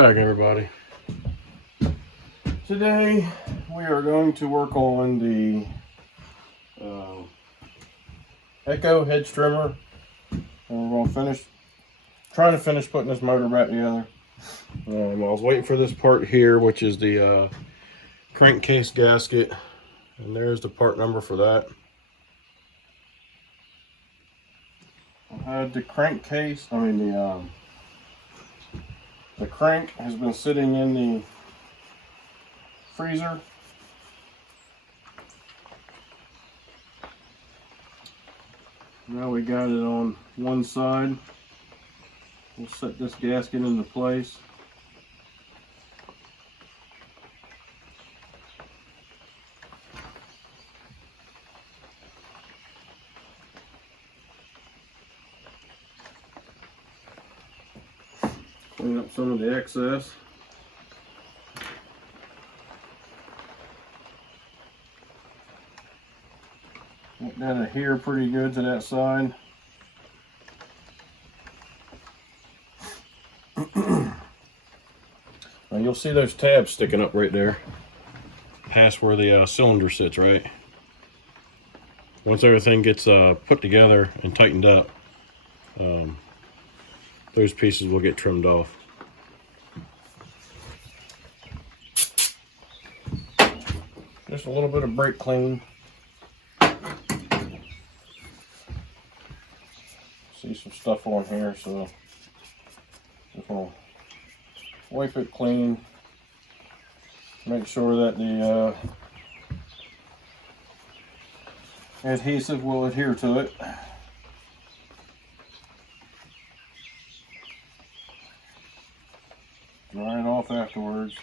back, everybody. Today we are going to work on the Echo hedge trimmer, and we're going to trying to finish putting this motor back together. I was waiting for this part here, which is the crankcase gasket, and there's the part number for that. I had the crankcase, the crank has been sitting in the freezer. Now we got it on one side. We'll set this gasket into place. Clean up some of the excess. Get that adhere pretty good to that side. Now you'll see those tabs sticking up right there, past where the cylinder sits, right? Once everything gets put together and tightened up, those pieces will get trimmed off. Just a little bit of brake clean. See some stuff on here, so just want to wipe it clean. Make sure that the adhesive will adhere to it. Dry it off afterwards.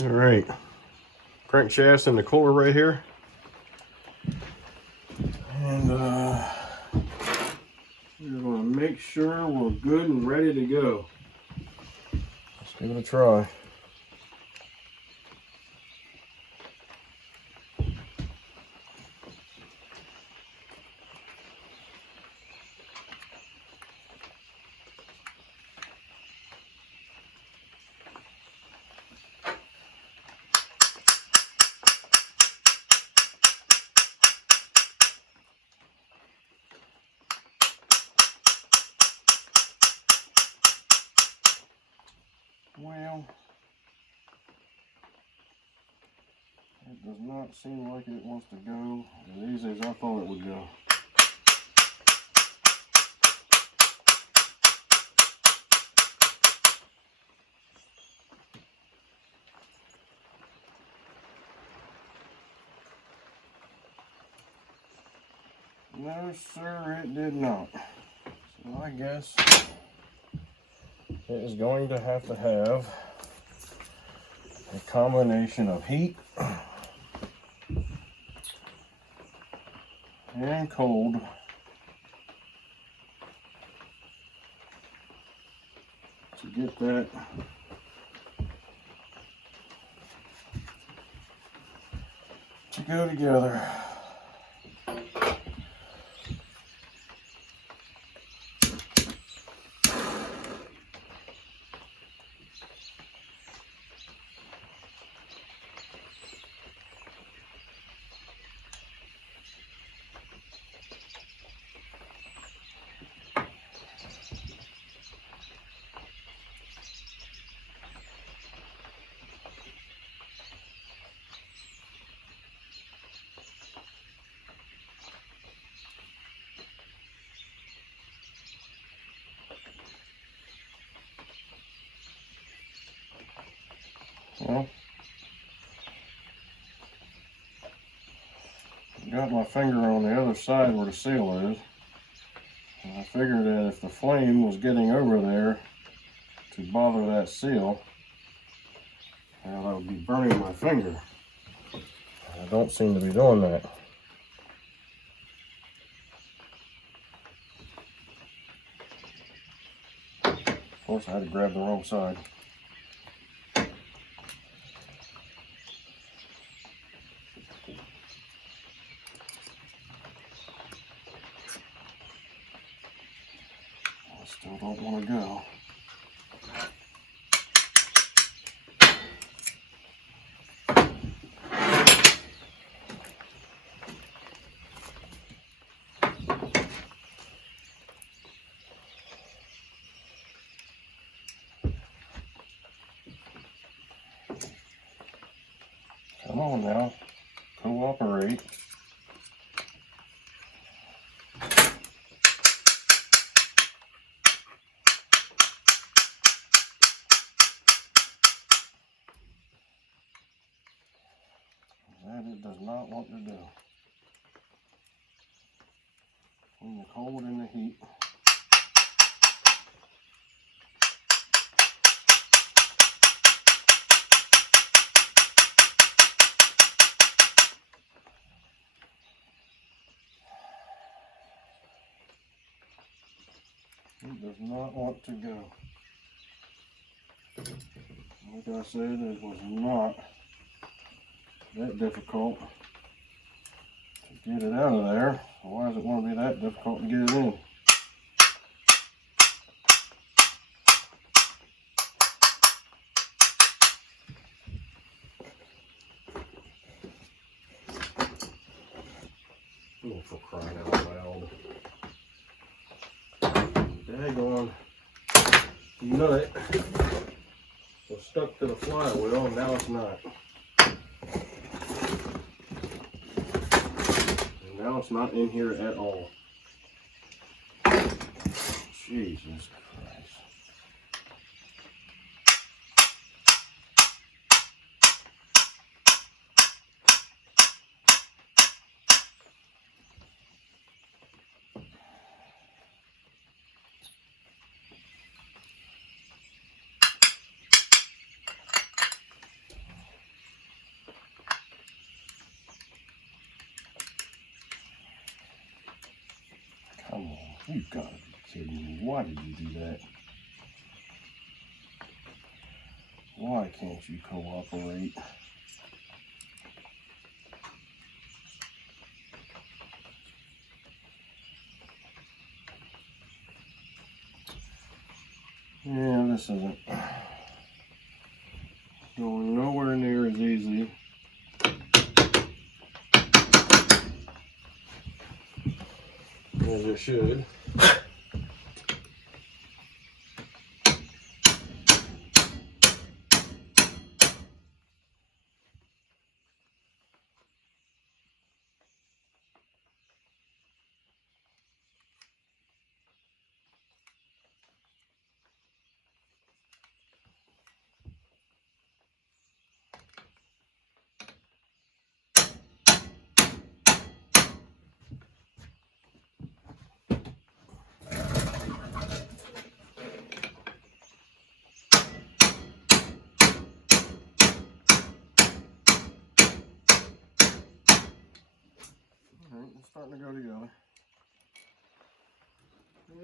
All right, crankshaft in the cooler right here, and we're going to make sure we're good and ready to go. Let's give it a try. Well, it does not seem like it wants to go as easy as I thought it would go. No, sir, it did not. So I guess it is going to have a combination of heat and cold to get that to go together. Well, got my finger on the other side where the seal is. And I figured that if the flame was getting over there to bother that seal, well, I would be burning my finger. I don't seem to be doing that. Of course, I had to grab the wrong side. I still don't want to go. Come on now, cooperate. That it does not want to do. In the cold and the heat. It does not want to go. Like I said, it was not that difficult to get it out of there. Why does it want to be that difficult to get it in? Oh, for crying out loud. Daggone nut was stuck to the flywheel and now it's not. And now it's not in here at all. Jesus Christ. Come on, you've got to be kidding me. Why did you do that? Why can't you cooperate? Yeah, this isn't going nowhere near as easy as it should. It's starting to go together.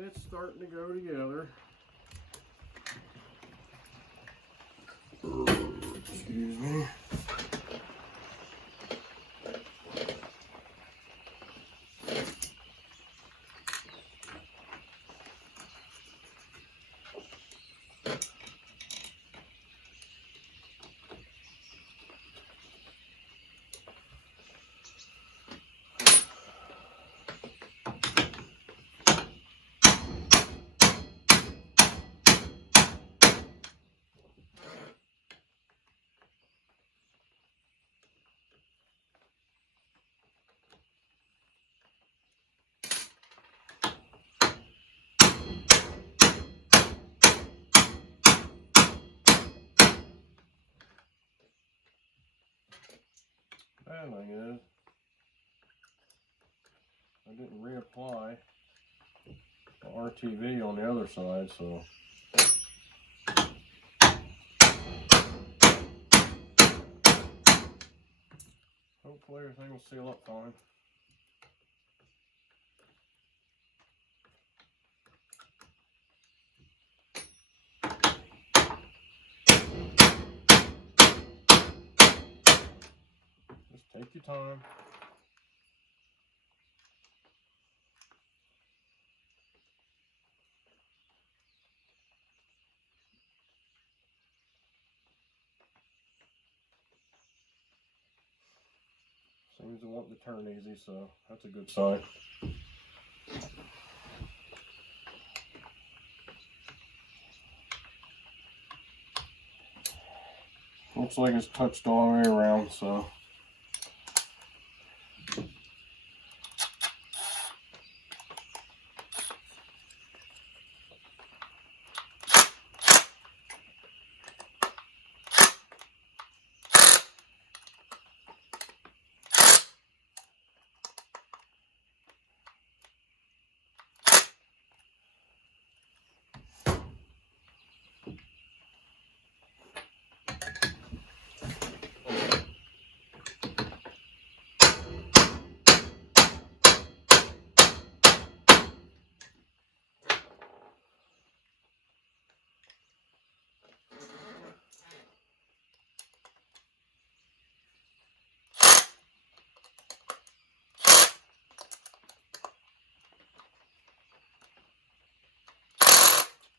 It's starting to go together. Excuse me. bad thing is I didn't reapply the RTV on the other side, so hopefully everything will seal up fine. Just take your time. Seems to want to turn easy, so that's a good sign. Looks like it's touched all the way around, so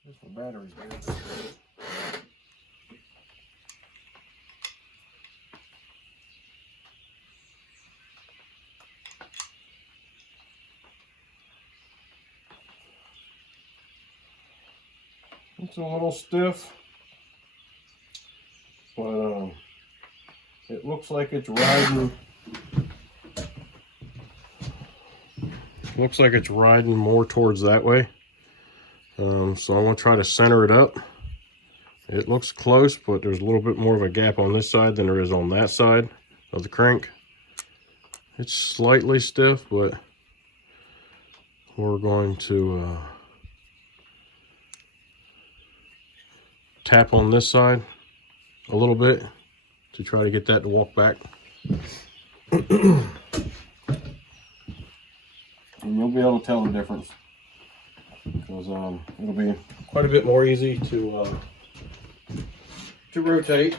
just the battery's good. It's a little stiff, but it looks like it's riding. Looks like it's riding more towards that way. So I'm going to try to center it up. It looks close, but there's a little bit more of a gap on this side than there is on that side of the crank. It's slightly stiff, but we're going to tap on this side a little bit to try to get that to walk back. And you'll be able to tell the difference, because it'll be quite a bit more easy to rotate.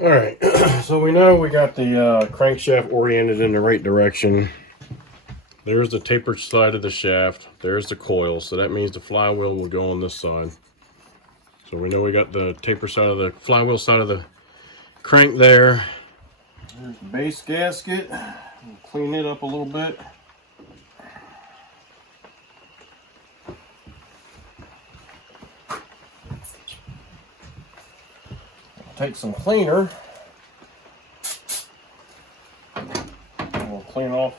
All right, so we know we got the crankshaft oriented in the right direction. There's the tapered side of the shaft. There's the coil, so that means the flywheel will go on this side. So we know we got the taper side of the flywheel side of the crank there. There's the base gasket. We'll clean it up a little bit. Take some cleaner. We'll clean off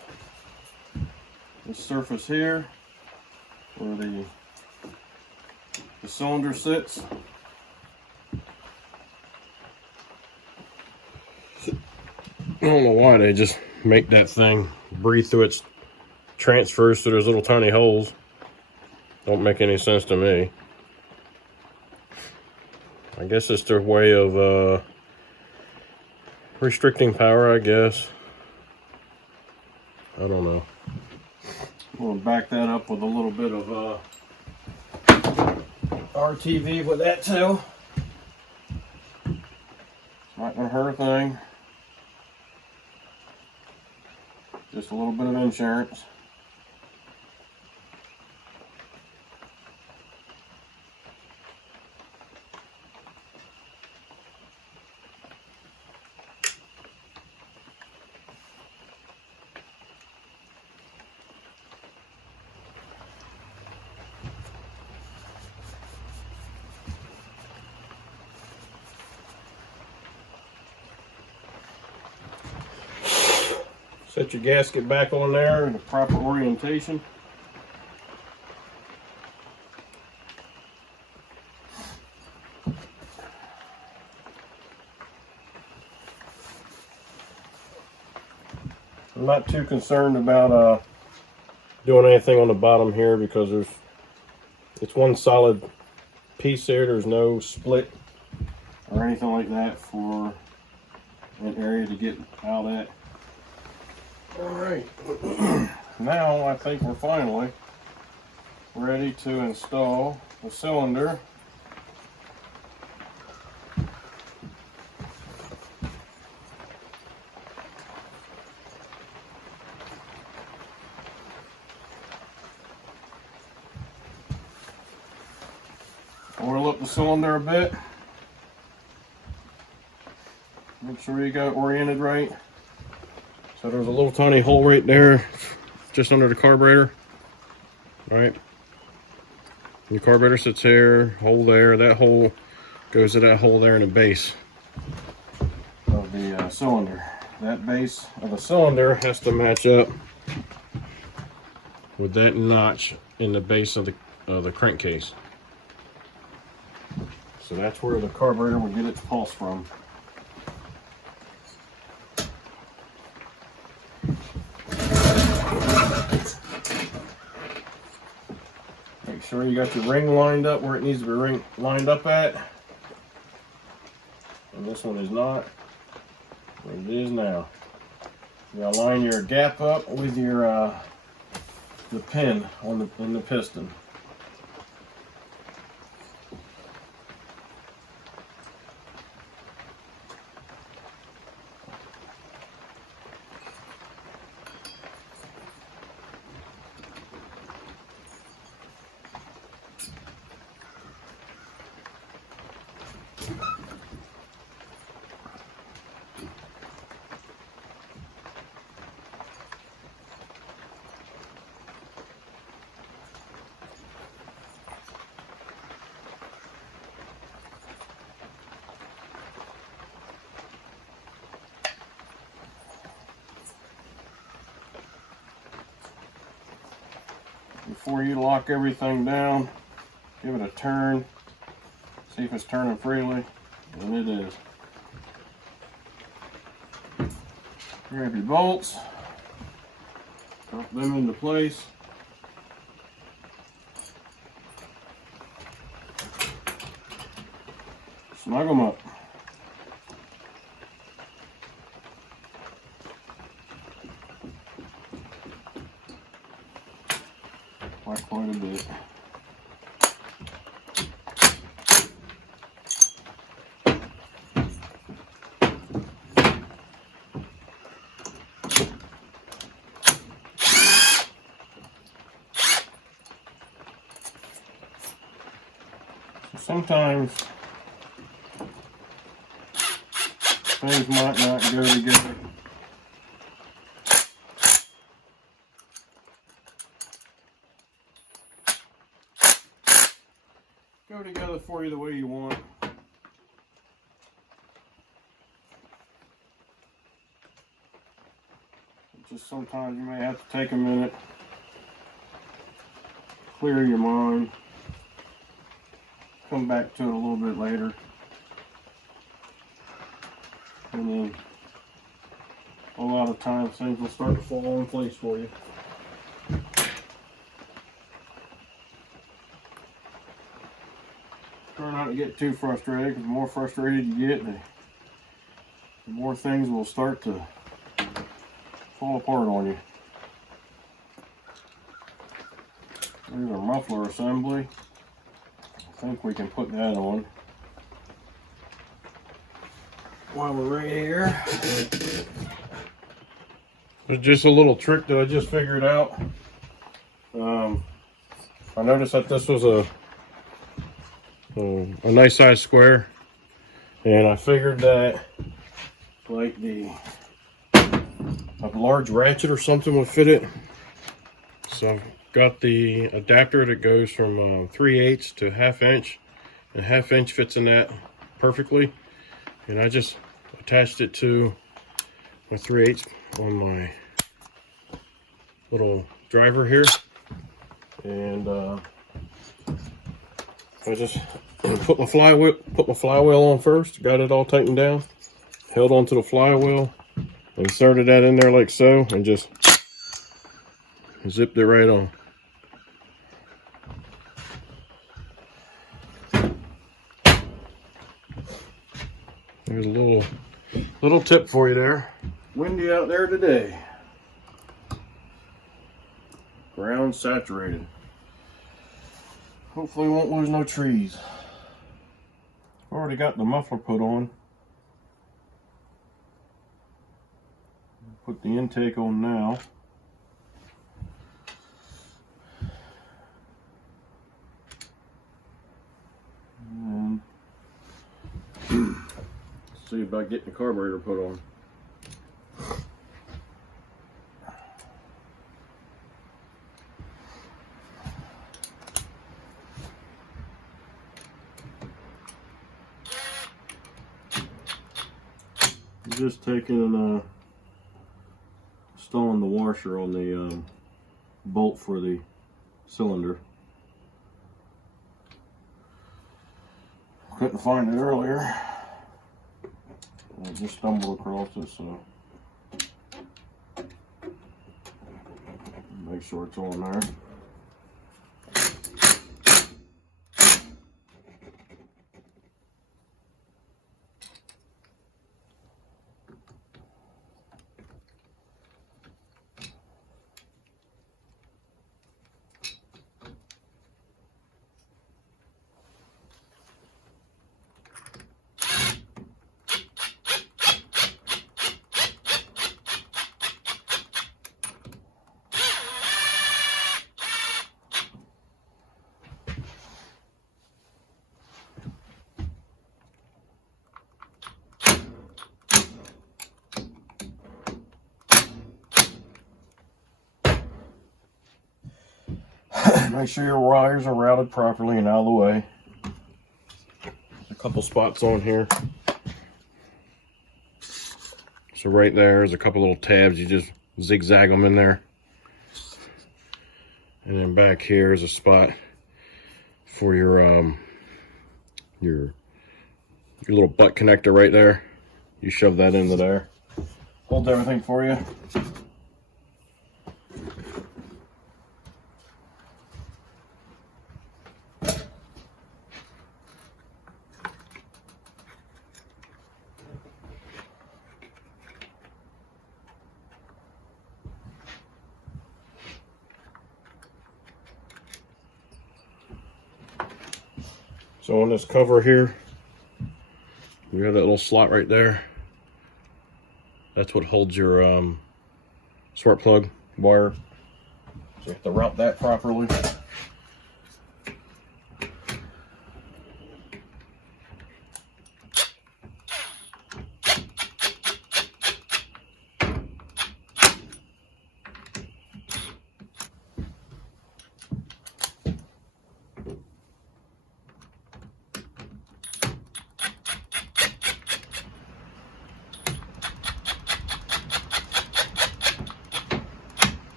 the surface here where the cylinder sits. I don't know why they just make that thing breathe through its transfers through those little tiny holes. Don't make any sense to me. I guess it's their way of restricting power, I guess. I don't know. We'll back that up with a little bit of RTV with that too. Not gonna hurt a thing. Just a little bit of insurance. Set your gasket back on there in the proper orientation. I'm not too concerned about doing anything on the bottom here because it's one solid piece there. There's no split or anything like that for an area to get out at. Alright, now I think we're finally ready to install the cylinder. Oil up the cylinder a bit. Make sure you got it oriented right. So there's a little tiny hole right there, just under the carburetor. Alright. The carburetor sits here, hole there. That hole goes to that hole there in the base of the cylinder. That base of the cylinder has to match up with that notch in the base of the crankcase. So that's where the carburetor will get its pulse from. Make sure you got your ring lined up where it needs to be lined up at. And this one is not. It is now. You gotta line your gap up with your the pin on in the piston. Before you lock everything down, give it a turn, see if it's turning freely, and it is. Grab your bolts, drop them into place. Snug them up. Quite a bit. Sometimes things might not go together. Go together for you the way you want. Just sometimes you may have to take a minute, clear your mind, come back to it a little bit later, and then a lot of times things will start to fall in place for you. Try not to get too frustrated, because the more frustrated you get, the more things will start to fall apart on you. There's our muffler assembly. I think we can put that on while we're right here. There's just a little trick that I just figured out. I noticed that this was a nice size square, and I figured that like a large ratchet or something would fit it. So I've got the adapter that goes from 3/8 to 1/2 inch, and 1/2 inch fits in that perfectly, and I just attached it to my 3/8 on my little driver here, and I just put my flywheel on first, got it all tightened down, held onto the flywheel, inserted that in there like so, and just zipped it right on. There's a little tip for you there. Windy out there today. Ground saturated. Hopefully we won't lose no trees. Already got the muffler put on. Put the intake on now. And see about getting the carburetor put on. Just taking installing the washer on the bolt for the cylinder. Couldn't find it earlier. I just stumbled across it, so make sure it's on there. Make sure your wires are routed properly and out of the way. There's a couple spots on here. So right there's a couple little tabs. You just zigzag them in there. And then back here is a spot for your little butt connector right there. You shove that into there. Holds everything for you. So on this cover here, you have that little slot right there. That's what holds your spark plug wire. So you have to route that properly.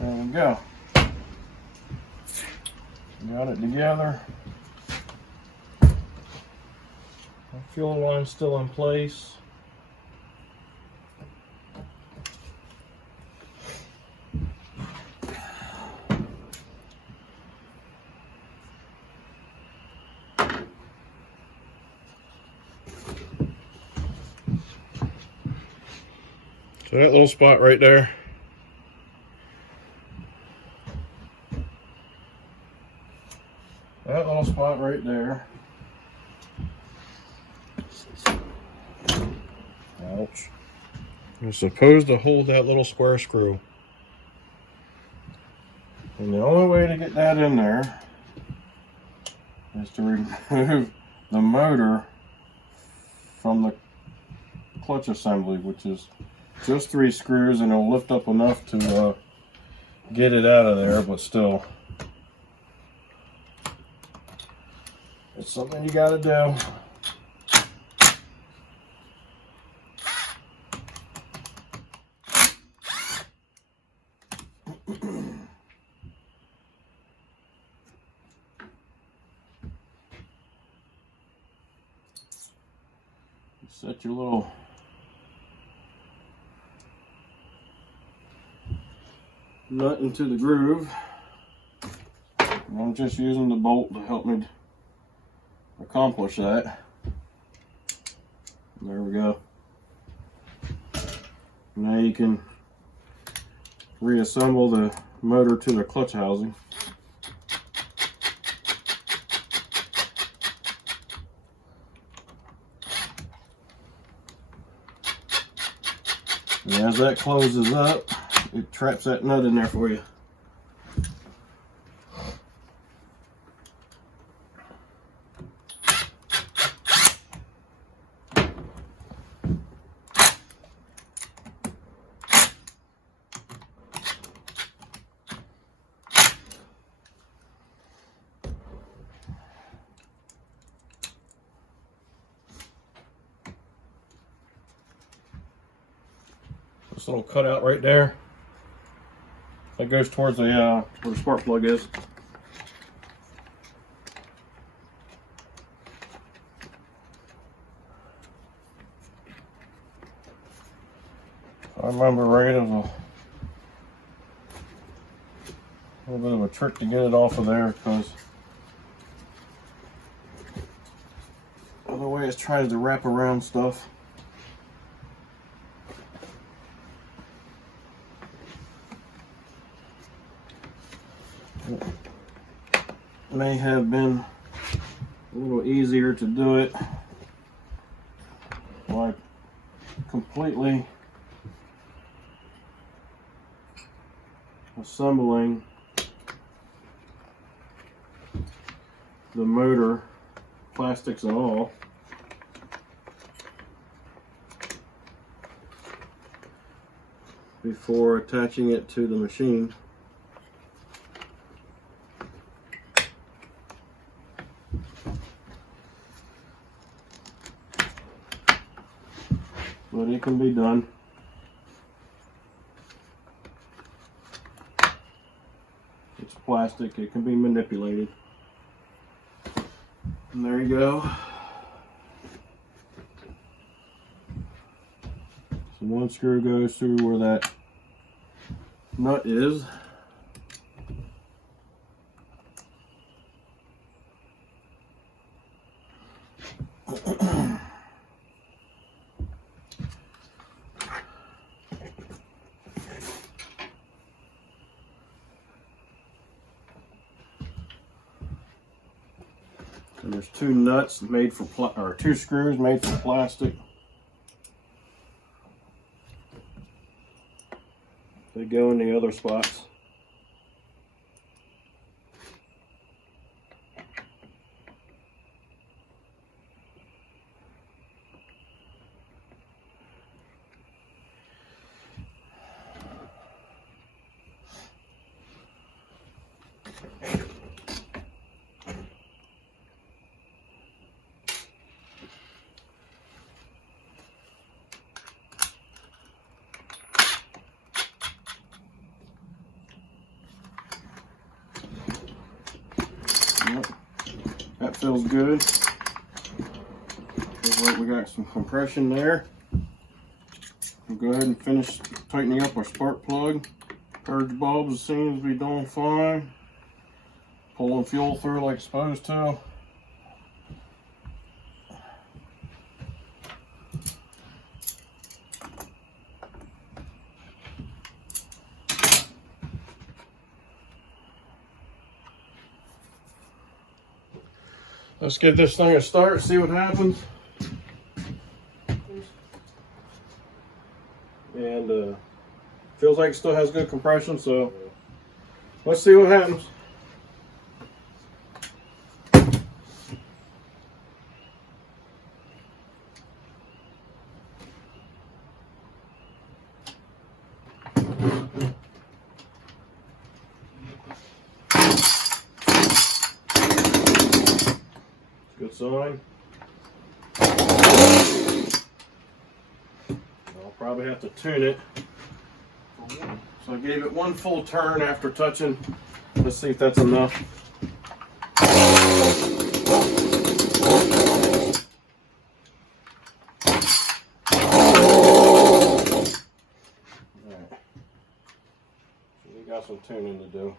There we go. Got it together. The fuel line's still in place. So that little spot right there, right there. Ouch. You're supposed to hold that little square screw. And the only way to get that in there is to remove the motor from the clutch assembly, which is just 3 screws, and it'll lift up enough to get it out of there, but still, it's something you gotta do. Set your little nut into the groove. And I'm just using the bolt to help me accomplish that. There we go. Now you can reassemble the motor to the clutch housing. And as that closes up, it traps that nut in there for you. This little cutout right there, that goes towards the where the spark plug is. I remember right, it was a little bit of a trick to get it off of there, because other way it tries to wrap around stuff. It may have been a little easier to do it by completely assembling the motor, plastics and all, before attaching it to the machine. But it can be done. It's plastic, it can be manipulated. And there you go. So one screw goes through where that nut is. And there's two nuts made for two screws made for plastic. They go in the other spots. Yep. That feels good. Feels like we got some compression there. We'll go ahead and finish tightening up our spark plug. Purge bulbs seems to be doing fine. Pulling fuel through like it's supposed to. Let's give this thing a start, see what happens. And feels like it still has good compression, so let's see what happens. Good sign. I'll probably have to tune it. So I gave it one full turn after touching. Let's see if that's enough. tuning to do.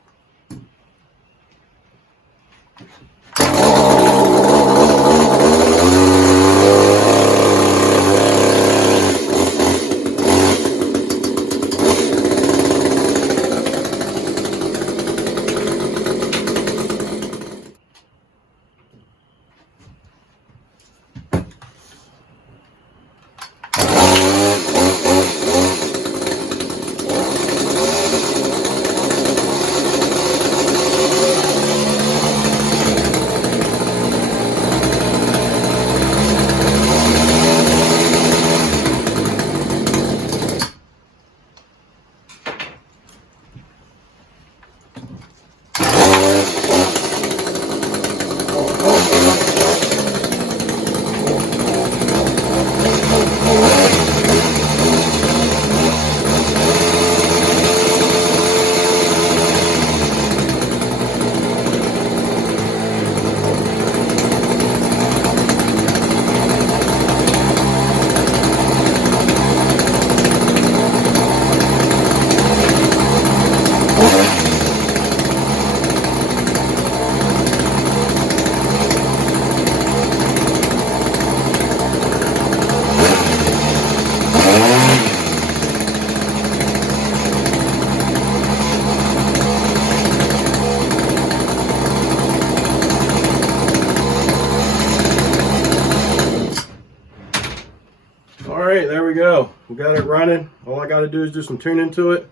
Alright, there we go. We got it running. All I got to do is do some tuning to it,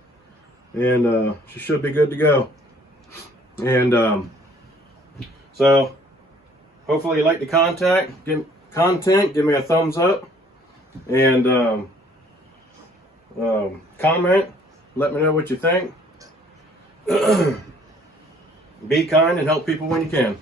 and she should be good to go. And so, hopefully you like the content. Give me a thumbs up, and comment. Let me know what you think. Be kind and help people when you can.